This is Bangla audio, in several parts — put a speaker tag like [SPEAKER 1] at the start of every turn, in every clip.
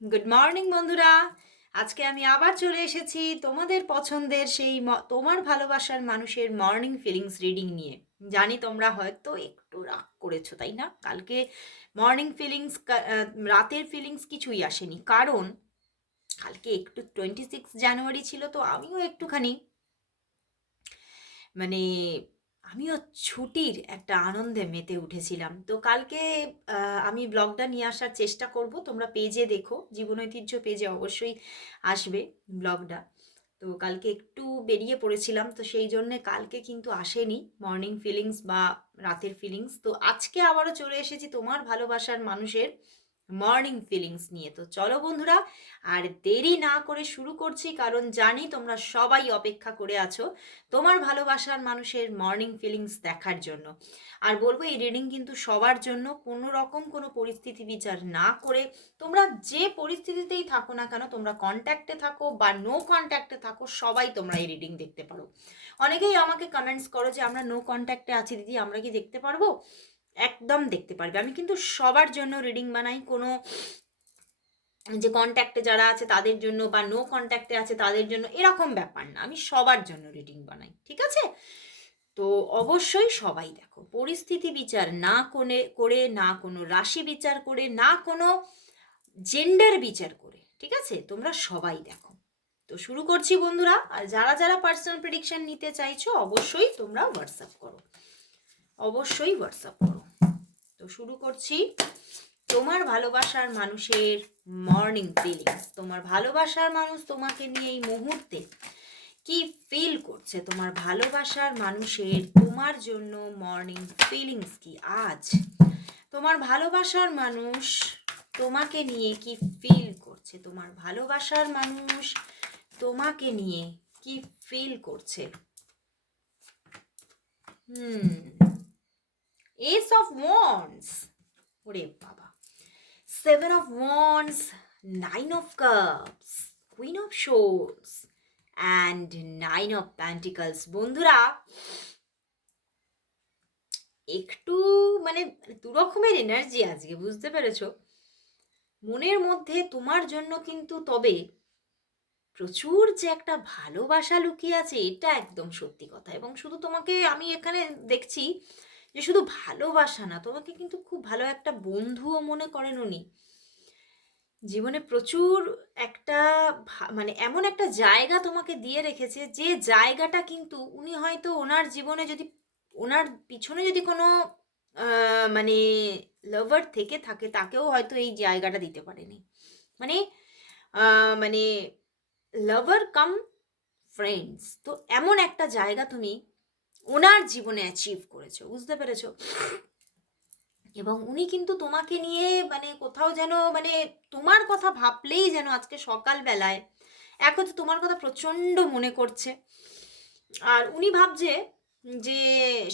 [SPEAKER 1] গুড মর্নিং বন্ধুরা। আজকে আমি আবার চলে এসেছি তোমাদের পছন্দের সেই তোমার ভালোবাসার মানুষের মর্নিং ফিলিংস রিডিং নিয়ে। জানি তোমরা হয়তো একটু রাগ করেছ, তাই না? কালকে মর্নিং ফিলিংস রাতের ফিলিংস কিছুই আসেনি। কারণ কালকে একটু টোয়েন্টি সিক্স জানুয়ারি ছিল, তো আমিও একটুখানি মানে আমিও ছুটির একটা আনন্দে মেতে উঠেছিলাম। তো কালকে আমি ব্লগটা নিয়ে আসার চেষ্টা করব। তোমরা পেজে দেখো, জীবন ঐতিহ্য পেজে অবশ্যই আসবে ব্লগটা। তো কালকে একটু বেরিয়ে পড়েছিলাম, তো সেই জন্যে কালকে কিন্তু আসেনি। মর্নিং ফিলিংস বা রাতের ফিলিংস তো আজকে আবারও চলে এসেছি তোমার ভালোবাসার মানুষের মর্নিং ফিলিংস নিয়ে। তো চলো বন্ধুরা, আর দেরি না করে শুরু করছি, কারণ জানি তোমরা সবাই অপেক্ষা করে আছো তোমার ভালোবাসার মানুষের মর্নিং ফিলিংস দেখার জন্য। আর বলব, এই রিডিং কিন্তু সবার জন্য কোনো রকম কোনো পরিস্থিতি বিচার না করে তোমরা যে পরিস্থিতিতেই থাকো না কেন, তোমরা কন্ট্যাক্টে থাকো বা নো কন্ট্যাক্টে থাকো, সবাই তোমরা এই রিডিং দেখতে পারো। অনেকেই আমাকে কমেন্টস করো যে, আমরা নো কন্ট্যাক্টে আছি দিদি, আমরা কি দেখতে পারব? একদম দেখতে পারবে। আমি কিন্তু সবার জন্য রিডিং বানাই, কোনো যে কন্ট্যাক্টে যারা আছে তাদের জন্য বা নো কন্ট্যাক্টে আছে তাদের জন্য এরকম ব্যাপার না। আমি সবার জন্য রিডিং বানাই, ঠিক আছে? তো অবশ্যই সবাই দেখো, পরিস্থিতি বিচার না করে করে, না কোনো রাশি বিচার করে, না কোনো জেন্ডার বিচার করে, ঠিক আছে? তোমরা সবাই দেখো। তো শুরু করছি বন্ধুরা, আর যারা যারা পার্সোনাল প্রেডিকশন নিতে চাইছো অবশ্যই তোমরা হোয়াটসঅ্যাপ করো। অবশ্যই হোয়াটসঅ্যাপ করো। তো শুরু করছি। তোমার ভালোবাসার মানুষের মর্নিং ফিলিংস তোমার ভালোবাসার মানুষ তোমাকে নিয়ে এই মুহূর্তে কি ফিল করছে? তোমার ভালোবাসার মানুষের তোমার জন্য মর্নিং ফিলিংস কি আজ? তোমার ভালোবাসার মানুষ তোমাকে নিয়ে কি ফিল করছে? তোমার ভালোবাসার মানুষ তোমাকে নিয়ে কি ফিল করছে? হুম। এস অফ ওয়ান্স ওরে বাবা। Seven of wands nine of cups queen of swords and nine of pentacles বন্ধুরা, একটু মানে দু রকমের এনার্জি আজকে, বুঝতে পেরেছ? মনের মধ্যে তোমার জন্য কিন্তু তবে প্রচুর যে একটা ভালোবাসা লুকিয়ে আছে, এটা একদম সত্যি কথা। এবং শুধু তোমাকে আমি এখানে দেখছি যে শুধু ভালোবাসা না, তোমাকে কিন্তু খুব ভালো একটা বন্ধুও মনে করেন উনি। জীবনে প্রচুর একটা মানে এমন একটা জায়গা তোমাকে দিয়ে রেখেছে, যে জায়গাটা কিন্তু উনি হয়তো ওনার জীবনে যদি, ওনার পিছনে যদি কোনো মানে লাভার থেকে থাকে, তাকেও হয়তো এই জায়গাটা দিতে পারেনি। মানে মানে লাভার কাম ফ্রেন্ডস তো এমন একটা জায়গা তুমি ওনার জীবনে অ্যাচিভ করেছ, বুঝতে পেরেছ? এবং উনি কিন্তু তোমাকে নিয়ে মানে কোথাও যেন মানে তোমার কথা ভাবলেই যেন আজকে সকালবেলায় এক হচ্ছে তোমার কথা প্রচণ্ড মনে করছে। আর উনি ভাবছে যে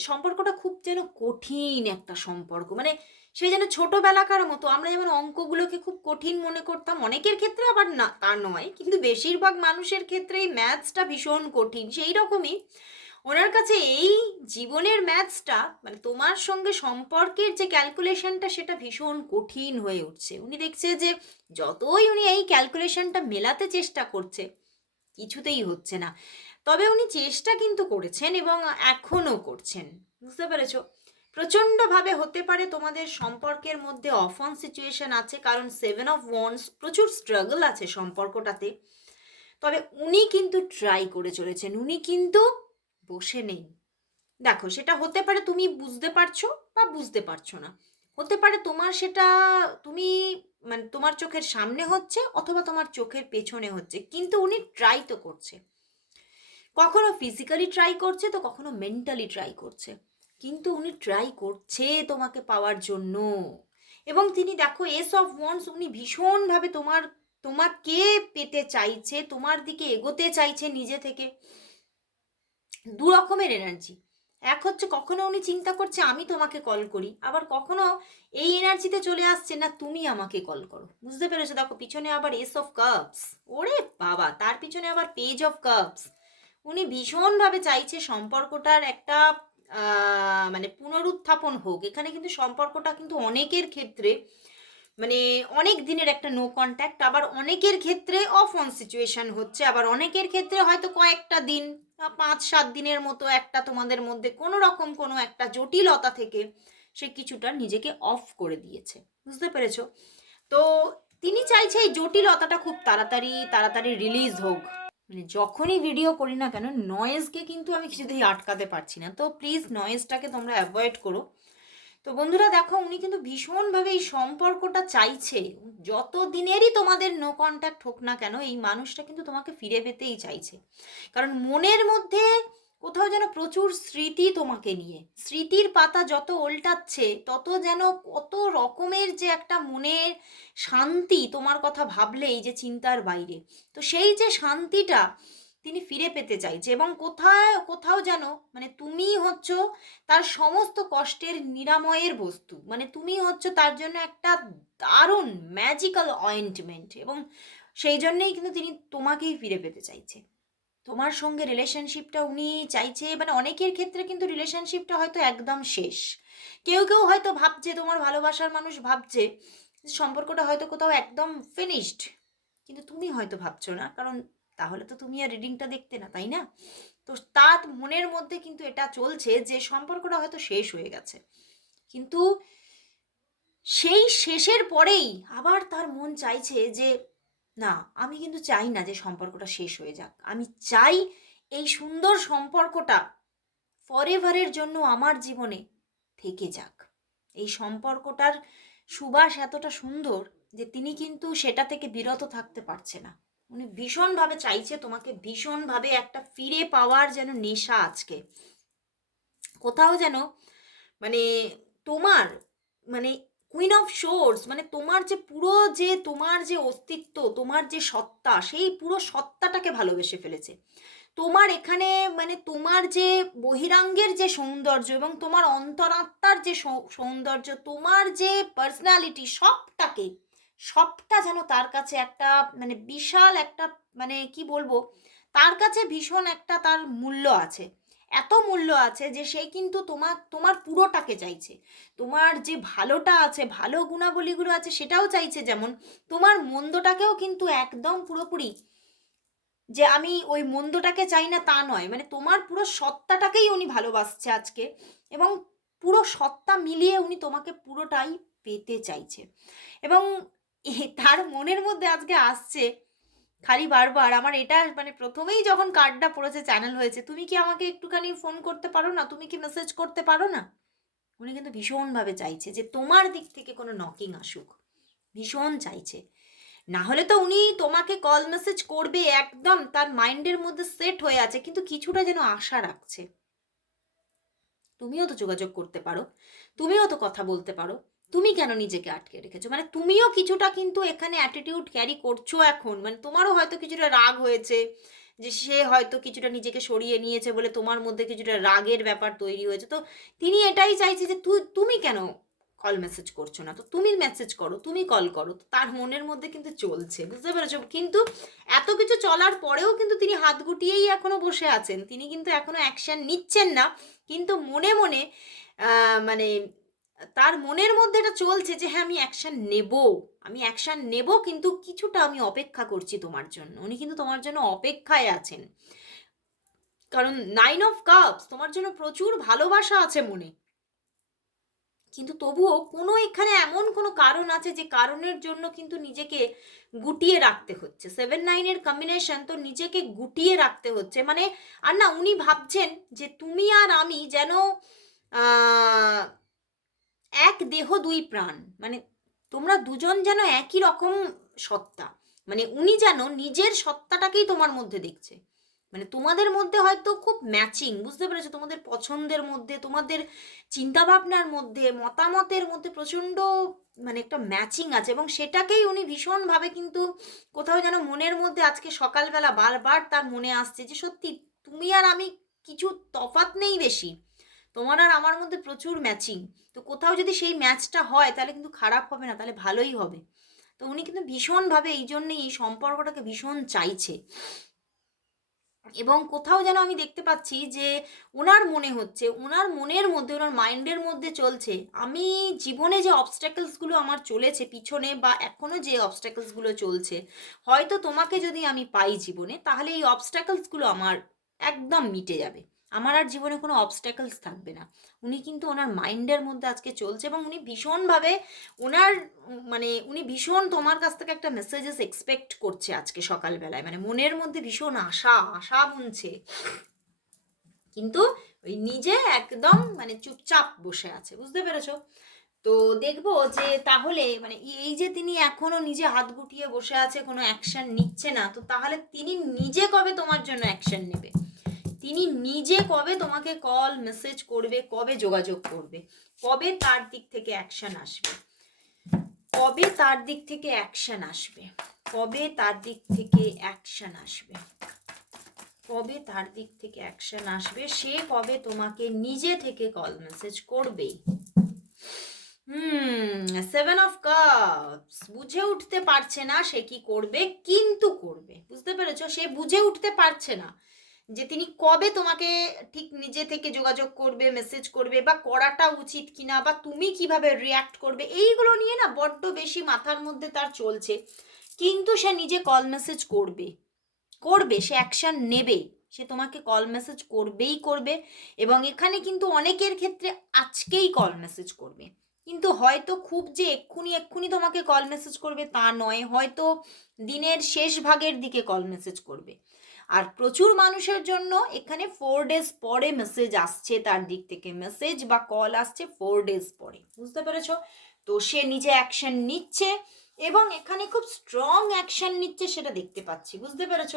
[SPEAKER 1] সম্পর্কটা খুব যেন কঠিন একটা সম্পর্ক মানে সেই যেন ছোটবেলাকার মতো, আমরা যেমন অঙ্কগুলোকে খুব কঠিন মনে করতাম, অনেকের ক্ষেত্রে আবার না, তা নয়, কিন্তু বেশিরভাগ মানুষের ক্ষেত্রে এই ম্যাথসটা ভীষণ কঠিন সেই রকমই ওনার কাছে এই জীবনের ম্যাথসটা মানে তোমার সঙ্গে সম্পর্কের যে ক্যালকুলেশনটা, সেটা ভীষণ কঠিন হয়ে উঠছে। উনি দেখছে যে যতই উনি এই ক্যালকুলেশনটা মেলাতে চেষ্টা করছে, কিছুতেই হচ্ছে না। তবে উনি চেষ্টা কিন্তু করেছেন এবং এখনও করছেন। বুঝতে পেরেছ? প্রচণ্ডভাবে হতে পারে তোমাদের সম্পর্কের মধ্যে অফন সিচুয়েশন আছে, কারণ সেভেন অফ ওয়ান্স প্রচুর স্ট্রাগল আছে সম্পর্কটাতে। তবে উনি কিন্তু ট্রাই করে চলেছেন। উনি কিন্তু বসে নেই। দেখো, সেটা হতে পারে তুমি বুঝতে পারছ বা বুঝতে পারছ না। হতে পারে তোমার সেটা তুমি মানে তোমার চোখের সামনে হচ্ছে অথবা তোমার চোখের পেছনে হচ্ছে, কিন্তু উনি ট্রাই তো করছে। কখনো ফিজিক্যালি ট্রাই করছে তো কখনো মেন্টালি ট্রাই করছে। কিন্তু উনি ট্রাই করছে তোমাকে পাওয়ার জন্য। এবং তিনি দেখো এস অফ ওয়ান্স উনি ভীষণভাবে তোমার, তোমাকে পেতে চাইছে, তোমার দিকে এগোতে চাইছে নিজে থেকে। দু রকমের এনার্জি এক হচ্ছে কখনো উনি চিন্তা করছে, আমি তোমাকে কল করি। আবার কখনো এই এনার্জিতে চলে আসছে, না, তুমি আমাকে কল করো। বুঝতে পেরেছ? দেখো, পিছনে আবার এস অফ কাপস ওরে বাবা, তার পিছনে আবার পেজ অফ কাপস উনি ভীষণভাবে চাইছে সম্পর্কটার একটা মানে পুনরুত্থাপন হোক। এখানে কিন্তু সম্পর্কটা কিন্তু অনেকের ক্ষেত্রে মানে অনেক দিনের একটা নো কন্ট্যাক্ট আবার অনেকের ক্ষেত্রে অফ অন সিচুয়েশন হচ্ছে। আবার অনেকের ক্ষেত্রে হয়তো কয়েকটা দিন পাঁচ, সাত দিনের মতো একটা তোমাদের মধ্যে কোনো রকম কোনো একটা জটিলতা থেকে সে কিছুটা নিজেকে অফ করে দিয়েছে। বুঝতে পেরেছ? তো তিনি চাইছে এই জটিলতাটা খুব তাড়াতাড়ি তাড়াতাড়ি রিলিজ হোক। মানে যখনই ভিডিও করি না কেন নয়েজকে কিন্তু আমি কিছুতেই আটকাতে পারছি না। তো প্লিজ নয়েজটাকে তোমরা অ্যাভয়েড করো। তো বন্ধুরা দেখো, উনি কিন্তু ভীষণভাবে এই সম্পর্কটা চাইছে। যত দিনেরই তোমাদের নো কন্ট্যাক্ট হোক না কেন, এই মানুষটা কিন্তু তোমাকে ফিরে পেতেই চাইছে। কারণ মনের মধ্যে কোথাও যেন প্রচুর স্মৃতি তোমাকে নিয়ে। স্মৃতির পাতা যত উল্টাচ্ছে তত যেন কত রকমের যে একটা মনের শান্তি তোমার কথা ভাবলেই যে চিন্তার বাইরে। তো সেই যে শান্তিটা তিনি ফিরে পেতে চাইছে এবং কোথায়, কোথাও যেন মানে তুমি হচ্ছ তার সমস্ত কষ্টের নিরাময়ের বস্তু। মানে তুমি হচ্ছ তার জন্য একটা দারুণ ম্যাজিক্যাল অয়েন্টমেন্ট এবং সেই জন্যেই কিন্তু তিনি তোমাকেই ফিরে পেতে চাইছে। তোমার সঙ্গে রিলেশনশিপটা উনি চাইছে মানে অনেকের ক্ষেত্রে কিন্তু রিলেশনশিপটা হয়তো একদম শেষ। কেউ কেউ হয়তো ভাবছে, তোমার ভালোবাসার মানুষ ভাবছে সম্পর্কটা হয়তো কোথাও একদম ফিনিশড কিন্তু তুমি হয়তো ভাবছ না, কারণ তাহলে তো তুমি আর রিডিংটা দেখতে না, তাই না? তো তার মনের মধ্যে কিন্তু এটা চলছে যে সম্পর্কটা হয়তো শেষ হয়ে গেছে। কিন্তু সেই শেষের পরেই আবার তার মন চাইছে যে, না, আমি কিন্তু চাই না যে সম্পর্কটা শেষ হয়ে যাক। আমি চাই এই সুন্দর সম্পর্কটা ফরএভারের জন্য আমার জীবনে থেকে যাক। এই সম্পর্কটার সুবাস এতটা সুন্দর যে তিনি কিন্তু সেটা থেকে বিরত থাকতে পারছে না। উনি ভীষণভাবে চাইছে তোমাকে ভীষণভাবে একটা ফিরে পাওয়ার যেন নেশা আজকে। কোথাও যেন মানে তোমার মানে কুইন অফ শোর্স মানে তোমার যে পুরো যে, তোমার যে অস্তিত্ব, তোমার যে সত্তা, সেই পুরো সত্তাটাকে ভালোবেসে ফেলেছে। তোমার এখানে মানে তোমার যে বহিরাঙ্গের যে সৌন্দর্য এবং তোমার অন্তরাত্মার যে সৌন্দর্য, তোমার যে পার্সোনালিটি সবটাকে সবটা যেন তার কাছে একটা মানে বিশাল একটা মানে কি বলব, তার কাছে ভীষণ একটা তার মূল্য আছে। এত মূল্য আছে যে সে কিন্তু তোমার তোমার পুরোটাকে চাইছে। তোমার যে ভালোটা আছে, ভালো গুণাবলীগুলো আছে সেটাও চাইছে যেমন, তোমার মন্দটাকেও কিন্তু একদম পুরোপুরি যে আমি ওই মন্দটাকে চাই না তা নয়। মানে তোমার পুরো সত্তাটাকেই উনি ভালোবাসছে আজকে এবং পুরো সত্তা মিলিয়ে উনি তোমাকে পুরোটাই পেতে চাইছে। এবং তার মনের মধ্যে আজকে আসছে। খালি বারবার আমার এটা মানে প্রথমেই যখন কার্ডটা পড়েছে চ্যানেল হয়েছে, তুমি কি আমাকে একটুখানি ফোন করতে পারো না? তুমি কি মেসেজ করতে পারো না? উনি কিন্তু ভীষণভাবে চাইছে যে তোমার দিক থেকে কোনো নকিং আসুক। ভীষণ চাইছে। না হলে তো উনি তোমাকে কল মেসেজ করবে একদম, তার মাইন্ডের মধ্যে সেট হয়ে আছে, কিন্তু কিছুটা যেন আশা রাখছে। তুমিও তো যোগাযোগ করতে পারো। তুমিও তো কথা বলতে পারো। তুমি কেন নিজেকে আটকে রেখেছো? মানে তুমিও কিছুটা কিন্তু এখানে অ্যাটিটিউড ক্যারি করছ এখন। মানে তোমারও হয়তো কিছুটা রাগ হয়েছে যে সে হয়তো কিছুটা নিজেকে সরিয়ে নিয়েছে বলে তোমার মধ্যে কিছুটা রাগের ব্যাপার তৈরি হয়েছে। তো তিনি এটাই চাইছে যে তুমি কেন কল মেসেজ করছ না? তো তুমি মেসেজ করো, তুমি কল করো। তার মনের মধ্যে কিন্তু চলছে, বুঝতে পেরেছ? কিন্তু এত কিছু চলার পরেও কিন্তু তিনি হাত গুটিয়েই এখনও বসে আছেন। তিনি কিন্তু এখনও অ্যাকশন নিচ্ছেন না। কিন্তু মনে মনে মানে তার মনের মধ্যে এটা চলছে যে হ্যাঁ আমি অ্যাকশন নেব। আমি অ্যাকশন নেব, কিন্তু কিছুটা আমি অপেক্ষা করছি তোমার জন্য। উনি কিন্তু তোমার জন্য অপেক্ষায় আছেন। কারণ নাইন অফ কাপস তোমার জন্য প্রচুর ভালোবাসা আছে মনে। কিন্তু তবুও কোনো এখানে এমন কোনো কারণ আছে যে, কারণের জন্য কিন্তু নিজেকে গুটিয়ে রাখতে হচ্ছে। সেভেন নাইনের কম্বিনেশন তো নিজেকে গুটিয়ে রাখতে হচ্ছে। মানে আর না, উনি ভাবছেন যে, তুমি আর আমি যেন এক দেহ, দুই প্রাণ। মানে তোমরা দুজন যেন একই রকম সত্তা। মানে উনি যেন নিজের সত্তাটাকেই তোমার মধ্যে দেখছে। মানে তোমাদের মধ্যে হয়তো খুব ম্যাচিং বুঝতে পেরেছ? তোমাদের পছন্দের মধ্যে, তোমাদের চিন্তাভাবনার মধ্যে, মতামতের মধ্যে প্রচণ্ড মানে একটা ম্যাচিং আছে। এবং সেটাকেই উনি ভীষণভাবে কিন্তু কোথাও যেন মনের মধ্যে আজকে সকালবেলা বারবার তার মনে আসছে যে, সত্যি, তুমি আর আমি কিছু তফাৎ নেই বেশি। তোমার আর আমার মধ্যে প্রচুর ম্যাচিং তো কোথাও যদি সেই ম্যাচটা হয়, তাহলে কিন্তু খারাপ হবে না, তাহলে ভালোই হবে। তো উনি কিন্তু ভীষণভাবে এই জন্যেই এই সম্পর্কটাকে ভীষণ চাইছে। এবং কোথাও যেন আমি দেখতে পাচ্ছি যে ওনার মনে হচ্ছে ওনার মনের মধ্যে ওনার মাইন্ডের মধ্যে চলছে, আমি জীবনে যে অবস্ট্যাকলসগুলো আমার চলেছে, পিছনে বা এখনও যে অবস্ট্যাকলসগুলো চলছে, হয়তো তোমাকে যদি আমি পাই জীবনে, তাহলে এই অবস্ট্যাকলসগুলো আমার একদম মিটে যাবে। আমার আর জীবনে কোনো অবস্ট্যাকলস থাকবে না। উনি কিন্তু ওনার মাইন্ডের মধ্যে আজকে চলছে এবং উনি ভীষণভাবে ওনার মানে উনি ভীষণ তোমার কাছ থেকে একটা মেসেজেস এক্সপেক্ট করছে আজকে সকালবেলায়। মানে মনের মধ্যে ভীষণ আশা আশা বুনছে। কিন্তু ওই নিজে একদম মানে চুপচাপ বসে আছে, বুঝতে পেরেছ? তো দেখব যে তাহলে মানে এই যে তিনি এখনও নিজে হাত গুটিয়ে বসে আছে, কোনো অ্যাকশন নিচ্ছে না, তো তাহলে তিনি নিজে কবে তোমার জন্য অ্যাকশন নেবে? তিনি নিজে কবে তোমাকে কল মেসেজ করবে, কবে যোগাযোগ করবে, কবে তার দিক থেকে অ্যাকশন আসবে, কবে তার দিক থেকে অ্যাকশন আসবে, কবে তার দিক থেকে অ্যাকশন আসবে, কবে তার দিক থেকে অ্যাকশন আসবে, সে কবে তোমাকে নিজে থেকে কল মেসেজ করবেই হুম সেভেন অফ কাপস বুঝে উঠতে পারছে না সে কি করবে, কিন্তু করবে, বুঝতে পেরেছ? সে বুঝে উঠতে পারছে না। যে তিনি কবে তোমাকে ঠিক নিজে থেকে যোগাযোগ করবে মেসেজ করবে বা করাটা উচিত কিনা বা তুমি কীভাবে রিয়াক্ট করবে, এইগুলো নিয়ে না বড্ড বেশি মাথার মধ্যে তার চলছে। কিন্তু সে নিজে কল মেসেজ করবে। করবে, সে অ্যাকশন নেবে। সে তোমাকে কল মেসেজ করবেই করবে এবং এখানে কিন্তু অনেকের ক্ষেত্রে আজকেই কল মেসেজ করবে। কিন্তু হয়তো খুব যে এক্ষুনি এক্ষুনি তোমাকে কল মেসেজ করবে তা নয়, হয়তো দিনের শেষ ভাগের দিকে কল মেসেজ করবে। আর প্রচুর মানুষের জন্য এখানে ফোর ডেজ পরে মেসেজ আসছে তার দিক থেকে। মেসেজ বা কল আসছে ফোর ডেজ পরে। বুঝতে পেরেছ? তো সে নিজে অ্যাকশন নিচ্ছে এবং এখানে খুব স্ট্রং অ্যাকশন নিচ্ছে সেটা দেখতে পাচ্ছি। বুঝতে পেরেছ?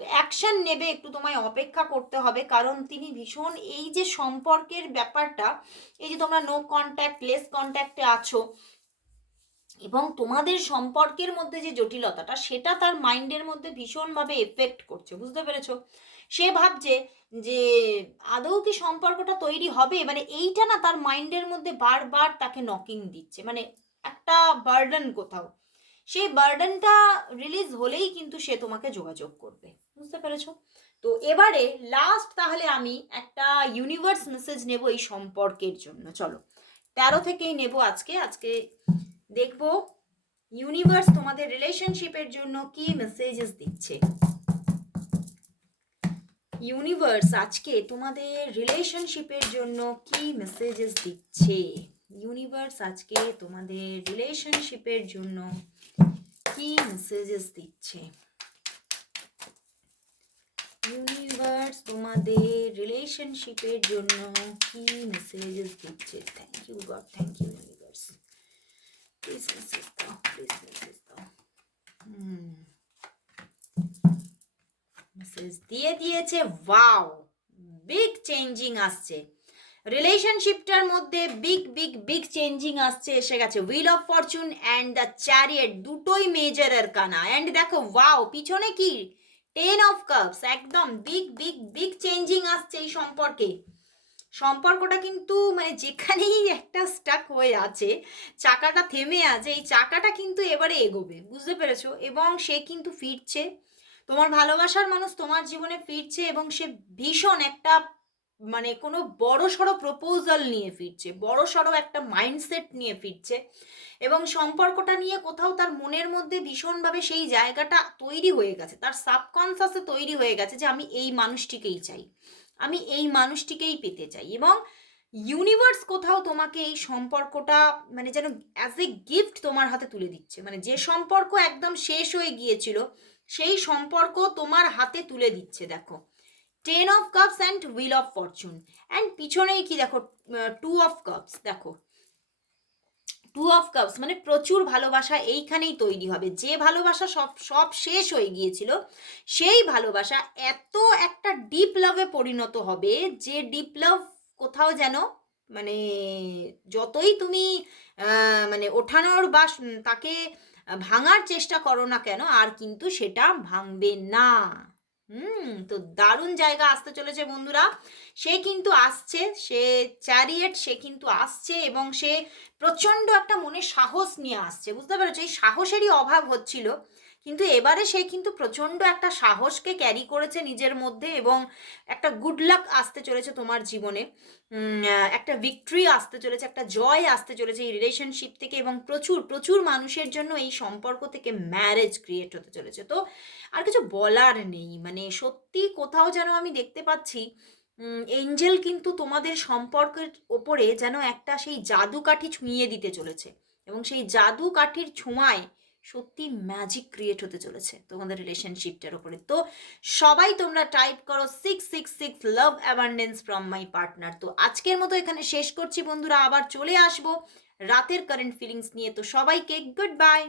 [SPEAKER 1] তো অ্যাকশন নেবে একটু তোমায় অপেক্ষা করতে হবে কারণ তিনি ভীষণ এই যে সম্পর্কের ব্যাপারটা, এই যে তোমরা নো কন্ট্যাক্ট লেস কন্ট্যাক্টে আছো এবং তোমাদের সম্পর্কের মধ্যে যে জটিলতাটা, সেটা তার মাইন্ডের মধ্যে ভীষণভাবে এফেক্ট করছে, বুঝতে পেরেছ? সে ভাবছে যে আদৌ কি সম্পর্কটা তৈরি হবে? মানে এইটা না তার মাইন্ডের মধ্যে বারবার তাকে নকিং দিচ্ছে মানে একটা বার্ডেন কোথাও। সেই বার্ডেনটা রিলিজ হলেই কিন্তু সে তোমাকে যোগাযোগ করবে, বুঝতে পেরেছ? তো এবারে লাস্ট তাহলে আমি একটা ইউনিভার্স মেসেজ নেব এই সম্পর্কের জন্য, চলো। তেরো থেকেই নেব আজকে আজকে দেখব ইউনিভার্স তোমাদের রিলেশনশিপের জন্য কি মেসেজেস দিচ্ছে। ইউনিভার্স আজকে তোমাদের রিলেশনশিপের জন্য কি মেসেজেস দিচ্ছে। ইউনিভার্স আজকে তোমাদের রিলেশনশিপের জন্য কি মেসেজেস দিচ্ছে। ইউনিভার্স তোমাদের রিলেশনশিপের জন্য কি মেসেজেস দিচ্ছে। Thank you God thank you message দাও হুম মেসেজ দিয়ে দিয়েছে ওয়াও বিগ চেঞ্জিং আসছে। রিলেশনশিপটার মধ্যে বিগ বিগ বিগ চেঞ্জিং আসছে, এসে গেছে। Wheel of fortune and the chariot দুটোই মেজরের কানা। অ্যান্ড দেখো ওয়াও পিছনে কি? টেন অফ কাপস একদম বিগ বিগ বিগ চেঞ্জিং আসছে এই সম্পর্কে। সম্পর্কটা কিন্তু মানে যেখানেই একটা স্টাক হয়ে আছে, চাকাটা থেমে আছে, এই চাকাটা কিন্তু এবারে এগোবে, বুঝতে পেরেছ? এবং সে কিন্তু ফিরছে। তোমার ভালোবাসার মানুষ তোমার জীবনে ফিরছে এবং সে ভীষণ একটা মানে কোনো বড় সড়ো প্রপোজাল নিয়ে ফিরছে বড় সড়ো একটা মাইন্ডসেট নিয়ে ফিরছে এবং সম্পর্কটা নিয়ে কোথাও তার মনের মধ্যে ভীষণভাবে সেই জায়গাটা তৈরি হয়ে গেছে, তার সাবকনসাসে তৈরি হয়ে গেছে যে আমি এই মানুষটিকেই চাই। আমি এই মানুষটিকেই পেতে চাই এবং ইউনিভার্স কোথাও তোমাকে এই সম্পর্কটা মানে যেন অ্যাজ এ গিফট তোমার হাতে তুলে দিচ্ছে। মানে যে সম্পর্ক একদম শেষ হয়ে গিয়েছিল, সেই সম্পর্ক তোমার হাতে তুলে দিচ্ছে, দেখো। Ten of cups and wheel of fortune and পিছনেই কি দেখো? টু অফ কাপস দেখো। টু অফ কাপস মানে প্রচুর ভালোবাসা এইখানেই তৈরি হবে। যে ভালোবাসা সব সব শেষ হয়ে গিয়েছিল, সেই ভালোবাসা এত একটা ডিপ লাভে পরিণত হবে যে ডিপ লাভ কোথাও যেন মানে যতই তুমি মানে ওঠানোর বা তাকে ভাঙার চেষ্টা করো না কেন, আর কিন্তু সেটা ভাঙবে না। হুম, তো দারুণ জায়গা আসতে চলেছে বন্ধুরা। সে কিন্তু আসছে, সে চ্যারিয়েট সে কিন্তু আসছে এবং সে প্রচণ্ড একটা মনে সাহস নিয়ে আসছে, বুঝতে পেরেছ? এই সাহসেরই অভাব হচ্ছিল। কিন্তু এবারে সে কিন্তু প্রচণ্ড একটা সাহসকে ক্যারি করেছে নিজের মধ্যে এবং একটা গুড লাক আসতে চলেছে তোমার জীবনে। একটা ভিক্টরি আসতে চলেছে, একটা জয় আসতে চলেছে এই রিলেশনশিপ থেকে এবং প্রচুর প্রচুর মানুষের জন্য এই সম্পর্ক থেকে ম্যারেজ ক্রিয়েট হতে চলেছে। তো আর কিছু বলার নেই মানে সত্যি কোথাও যেন আমি দেখতে পাচ্ছি এঞ্জেল কিন্তু তোমাদের সম্পর্কের ওপরে যেন একটা সেই জাদু কাঠি ছুঁয়ে দিতে চলেছে এবং সেই জাদু কাঠির ছোঁয়ায় সত্যি ম্যাজিক ক্রিয়েট হতে চলেছে তোমাদের রিলেশনশিপটার উপরে। তো সবাই তোমরা টাইপ করো six six six love abundance from my partner তো আজকের মতো এখানে শেষ করছি বন্ধুরা, আবার চলে আসব রাতের কারেন্ট ফিলিংস নিয়ে। তো সবাইকে গুড বাই